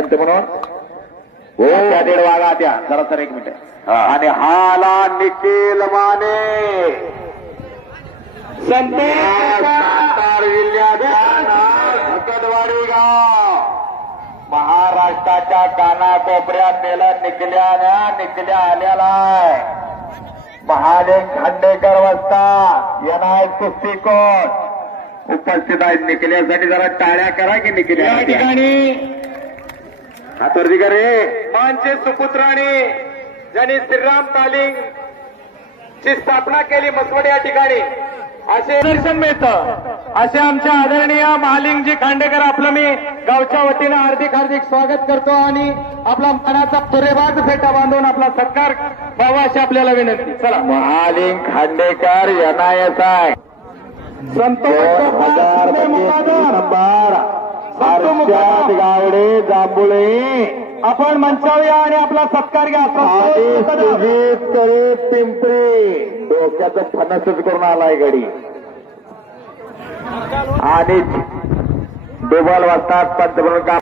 म्हणून हो त्या दीड वागा त्या जरा एक मिनिट आणि हाला निखिल माने सातारा जिल्ह्यात गाव महाराष्ट्राच्या कानाकोपऱ्यात नेला निकल्या आलेला महादेव खांडेकर वस्ता येणार कुस्तीकोट उपस्थित आहेत. निकल्यासाठी जरा टाळ्या करा की निकल्या या ठिकाणी हातवर्दी का रे मानचे सुपुत्राने ज्यांनी श्रीराम तालीम ची स्थापना केली मसवड या ठिकाणी असे दर्शन मिळतं. असे आमच्या आदरणीय महालिंगजी खांडेकर आपलं मी गावच्या वतीनं हार्दिक स्वागत करतो आणि आपला मनाचा पुरेबाज फेटा बांधून आपला सत्कार व्हावा अशी आपल्याला विनंती. चला महालिंग खांडेकर एनआयएस आहे हर्षद गावडे जांभुळे आपण मंचावर या आणि आपला सत्कार घ्या. पिंपरी डोक्याचं फणसच करून आलाय गडी आणि डोबाल वाजतात पंतप्रधान